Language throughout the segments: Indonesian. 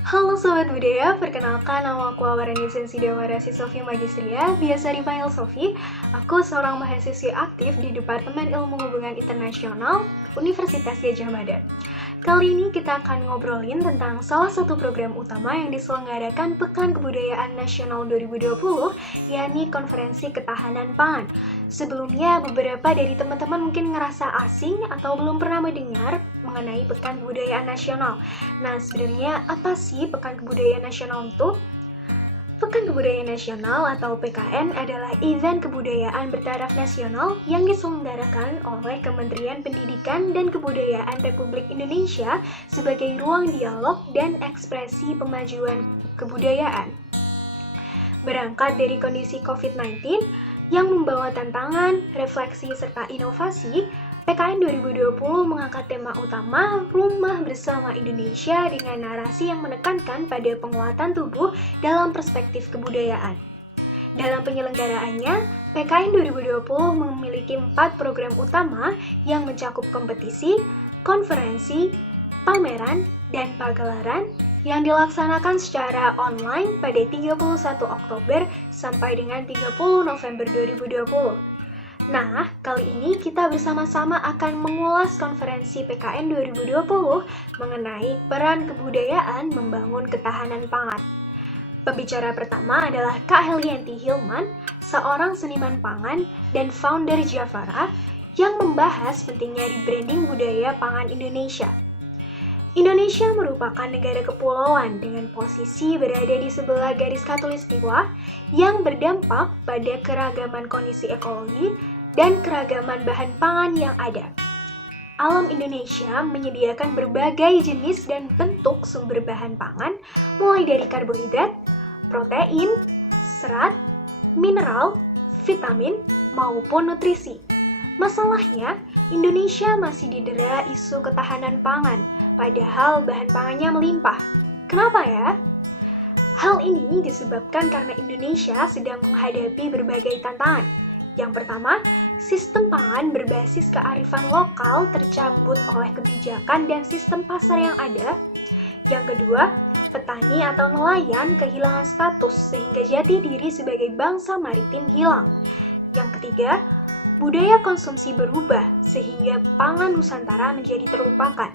Halo Sobat Budaya, perkenalkan nama aku Awarani Sensidawara Sofi Magistria, biasa dipanggil Sofi. Aku seorang mahasiswi aktif di Departemen Ilmu Hubungan Internasional Universitas Gadjah Mada. Kali ini kita akan ngobrolin tentang salah satu program utama yang diselenggarakan Pekan Kebudayaan Nasional 2020, yakni Konferensi Ketahanan Pangan. Sebelumnya, beberapa dari teman-teman mungkin ngerasa asing atau belum pernah mendengar mengenai Pekan Kebudayaan Nasional. Nah, sebenarnya apa sih Pekan Kebudayaan Nasional itu? Pekan Kebudayaan Nasional atau PKN adalah event kebudayaan bertaraf nasional yang diselenggarakan oleh Kementerian Pendidikan dan Kebudayaan Republik Indonesia sebagai ruang dialog dan ekspresi pemajuan kebudayaan. Berangkat dari kondisi COVID-19 yang membawa tantangan, refleksi, serta inovasi, PKN 2020 mengangkat tema utama Rumah Bersama Indonesia dengan narasi yang menekankan pada penguatan tubuh dalam perspektif kebudayaan. Dalam penyelenggaraannya, PKN 2020 memiliki 4 program utama yang mencakup kompetisi, konferensi, pameran, dan pagelaran yang dilaksanakan secara online pada 31 Oktober sampai dengan 30 November 2020. Nah, kali ini kita bersama-sama akan mengulas konferensi PKN 2020 mengenai peran kebudayaan membangun ketahanan pangan. Pembicara pertama adalah Kak Helianti Hilman, seorang seniman pangan dan founder Javara yang membahas pentingnya rebranding budaya pangan Indonesia. Indonesia merupakan negara kepulauan dengan posisi berada di sebelah garis khatulistiwa yang berdampak pada keragaman kondisi ekologi dan keragaman bahan pangan yang ada. Alam Indonesia menyediakan berbagai jenis dan bentuk sumber bahan pangan, mulai dari karbohidrat, protein, serat, mineral, vitamin, maupun nutrisi. Masalahnya, Indonesia masih didera isu ketahanan pangan, padahal bahan pangannya melimpah. Kenapa ya? Hal ini disebabkan karena Indonesia sedang menghadapi berbagai tantangan. Yang pertama, sistem pangan berbasis kearifan lokal tercabut oleh kebijakan dan sistem pasar yang ada. Yang kedua, petani atau nelayan kehilangan status sehingga jati diri sebagai bangsa maritim hilang. Yang ketiga, budaya konsumsi berubah sehingga pangan Nusantara menjadi terlupakan.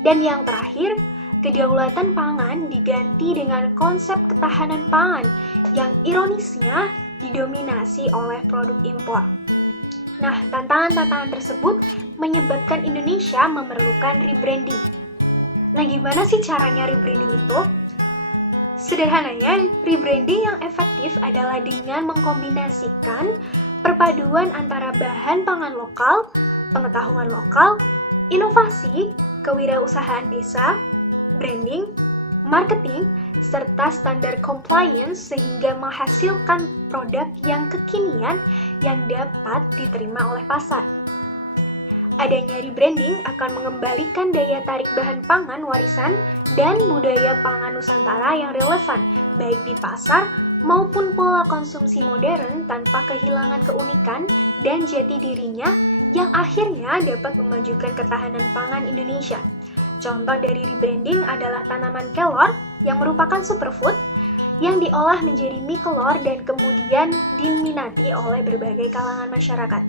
Dan yang terakhir, kedaulatan pangan diganti dengan konsep ketahanan pangan yang ironisnya didominasi oleh produk impor. Nah, tantangan-tantangan tersebut menyebabkan Indonesia memerlukan rebranding. Nah, gimana sih caranya rebranding itu? Sederhananya, rebranding yang efektif adalah dengan mengkombinasikan perpaduan antara bahan pangan lokal, pengetahuan lokal, inovasi, kewirausahaan desa, branding, marketing, serta standar compliance sehingga menghasilkan produk yang kekinian yang dapat diterima oleh pasar. Adanya rebranding akan mengembalikan daya tarik bahan pangan warisan dan budaya pangan Nusantara yang relevan, baik di pasar maupun pola konsumsi modern tanpa kehilangan keunikan dan jati dirinya yang akhirnya dapat memajukan ketahanan pangan Indonesia. Contoh dari rebranding adalah tanaman kelor yang merupakan superfood yang diolah menjadi mie kelor dan kemudian diminati oleh berbagai kalangan masyarakat.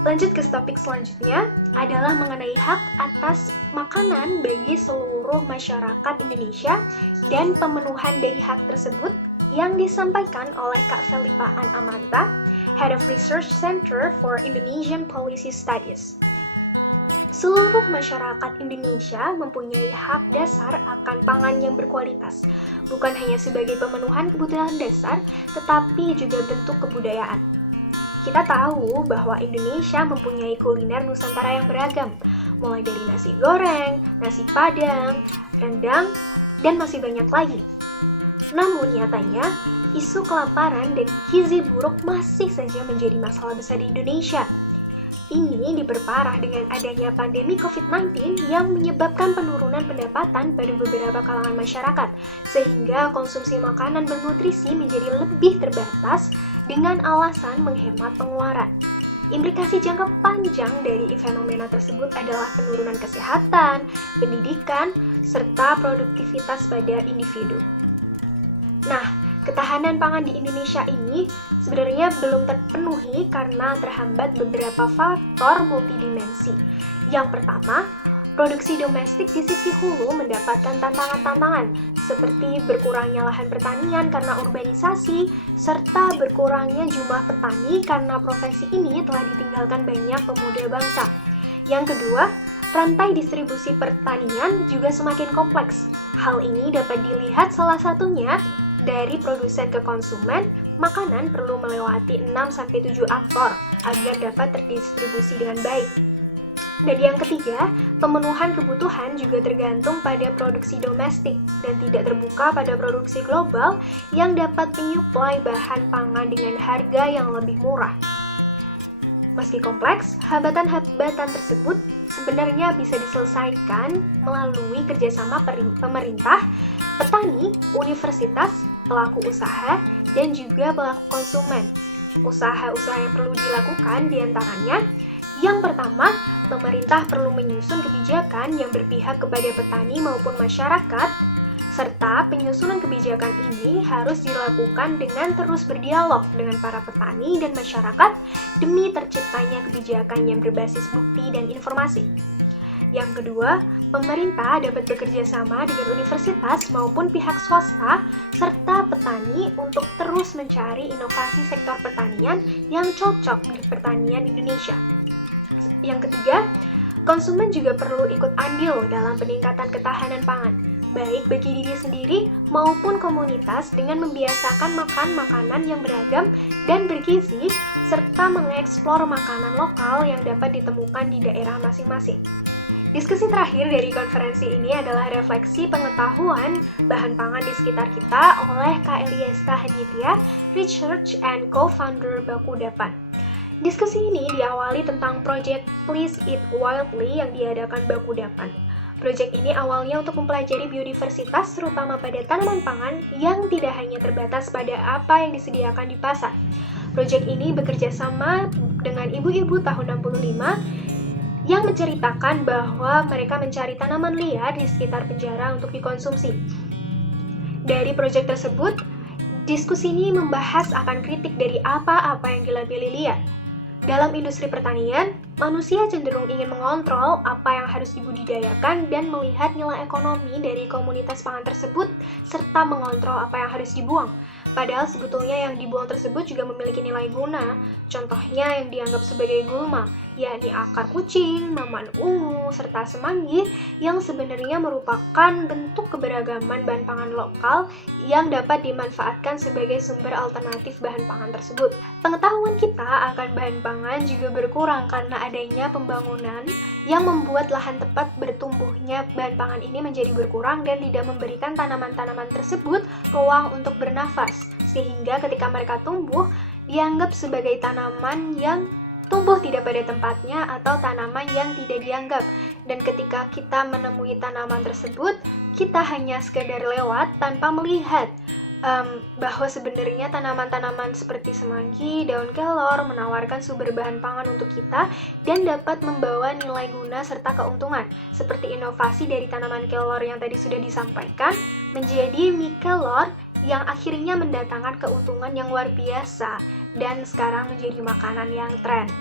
Lanjut ke topik selanjutnya adalah mengenai hak atas makanan bagi seluruh masyarakat Indonesia dan pemenuhan dari hak tersebut yang disampaikan oleh Kak Felipa An Amanta, Head of Research Center for Indonesian Policy Studies. Seluruh masyarakat Indonesia mempunyai hak dasar akan pangan yang berkualitas, bukan hanya sebagai pemenuhan kebutuhan dasar, tetapi juga bentuk kebudayaan. Kita tahu bahwa Indonesia mempunyai kuliner Nusantara yang beragam, mulai dari nasi goreng, nasi padang, rendang, dan masih banyak lagi. Namun nyatanya, isu kelaparan dan gizi buruk masih saja menjadi masalah besar di Indonesia. Ini diperparah dengan adanya pandemi COVID-19 yang menyebabkan penurunan pendapatan pada beberapa kalangan masyarakat, sehingga konsumsi makanan bernutrisi menjadi lebih terbatas dengan alasan menghemat pengeluaran. Implikasi jangka panjang dari fenomena tersebut adalah penurunan kesehatan, pendidikan, serta produktivitas pada individu. Nah, ketahanan pangan di Indonesia ini sebenarnya belum terpenuhi karena terhambat beberapa faktor multidimensi. Yang pertama, produksi domestik di sisi hulu mendapatkan tantangan-tantangan seperti berkurangnya lahan pertanian karena urbanisasi, serta berkurangnya jumlah petani karena profesi ini telah ditinggalkan banyak pemuda bangsa. Yang kedua, rantai distribusi pertanian juga semakin kompleks. Hal ini dapat dilihat salah satunya dari produsen ke konsumen, makanan perlu melewati 6-7 aktor agar dapat terdistribusi dengan baik. Dan yang ketiga, pemenuhan kebutuhan juga tergantung pada produksi domestik dan tidak terbuka pada produksi global yang dapat menyuplai bahan pangan dengan harga yang lebih murah. Meski kompleks, hambatan-hambatan tersebut sebenarnya bisa diselesaikan melalui kerjasama pemerintah, petani, universitas, pelaku usaha, dan juga pelaku konsumen. Usaha-usaha yang perlu dilakukan diantaranya, yang pertama, pemerintah perlu menyusun kebijakan yang berpihak kepada petani maupun masyarakat, serta penyusunan kebijakan ini harus dilakukan dengan terus berdialog dengan para petani dan masyarakat demi terciptanya kebijakan yang berbasis bukti dan informasi. Yang kedua, pemerintah dapat bekerja sama dengan universitas maupun pihak swasta serta petani untuk terus mencari inovasi sektor pertanian yang cocok di pertanian Indonesia. Yang ketiga, konsumen juga perlu ikut andil dalam peningkatan ketahanan pangan, baik bagi diri sendiri maupun komunitas dengan membiasakan makan makanan yang beragam dan bergizi, serta mengeksplor makanan lokal yang dapat ditemukan di daerah masing-masing. Diskusi terakhir dari konferensi ini adalah refleksi pengetahuan bahan pangan di sekitar kita oleh Kak Eliesta Haditya, Research and Co-founder Bakudapan. Diskusi ini diawali tentang proyek Please Eat Wildly yang diadakan Bakudapan. Proyek ini awalnya untuk mempelajari biodiversitas terutama pada tanaman pangan yang tidak hanya terbatas pada apa yang disediakan di pasar. Proyek ini bekerja sama dengan ibu-ibu tahun 65 yang menceritakan bahwa mereka mencari tanaman liar di sekitar penjara untuk dikonsumsi. Dari proyek tersebut, diskusi ini membahas akan kritik dari apa-apa yang dilabeli liar. Dalam industri pertanian, manusia cenderung ingin mengontrol apa yang harus dibudidayakan dan melihat nilai ekonomi dari komunitas pangan tersebut, serta mengontrol apa yang harus dibuang. Padahal sebetulnya yang dibuang tersebut juga memiliki nilai guna. Contohnya yang dianggap sebagai gulma, yakni akar kucing, maman ungu, serta semanggi yang sebenarnya merupakan bentuk keberagaman bahan pangan lokal yang dapat dimanfaatkan sebagai sumber alternatif bahan pangan tersebut. Pengetahuan kita akan bahan pangan juga berkurang karena adanya pembangunan yang membuat lahan tempat bertumbuhnya bahan pangan ini menjadi berkurang dan tidak memberikan tanaman-tanaman tersebut ruang untuk bernafas. Sehingga ketika mereka tumbuh, dianggap sebagai tanaman yang tumbuh tidak pada tempatnya atau tanaman yang tidak dianggap. Dan ketika kita menemui tanaman tersebut, kita hanya sekedar lewat tanpa melihat bahwa sebenarnya tanaman-tanaman seperti semanggi, daun kelor menawarkan sumber bahan pangan untuk kita dan dapat membawa nilai guna serta keuntungan. Seperti inovasi dari tanaman kelor yang tadi sudah disampaikan menjadi mie kelor yang akhirnya mendatangkan keuntungan yang luar biasa dan sekarang menjadi makanan yang tren.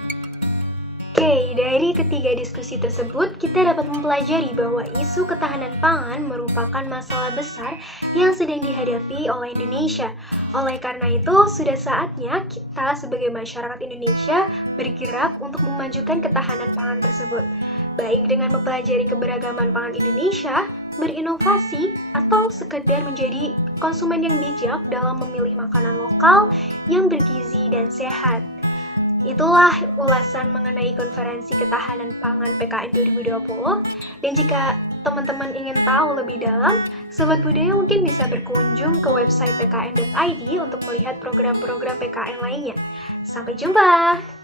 Oke, dari ketiga diskusi tersebut, kita dapat mempelajari bahwa isu ketahanan pangan merupakan masalah besar yang sedang dihadapi oleh Indonesia. Oleh karena itu, sudah saatnya kita sebagai masyarakat Indonesia bergerak untuk memajukan ketahanan pangan tersebut. Baik dengan mempelajari keberagaman pangan Indonesia, berinovasi, atau sekedar menjadi konsumen yang bijak dalam memilih makanan lokal yang bergizi dan sehat. Itulah ulasan mengenai konferensi ketahanan pangan PKN 2020. Dan jika teman-teman ingin tahu lebih dalam, Sobat Budaya mungkin bisa berkunjung ke website pkn.id untuk melihat program-program PKN lainnya. Sampai jumpa!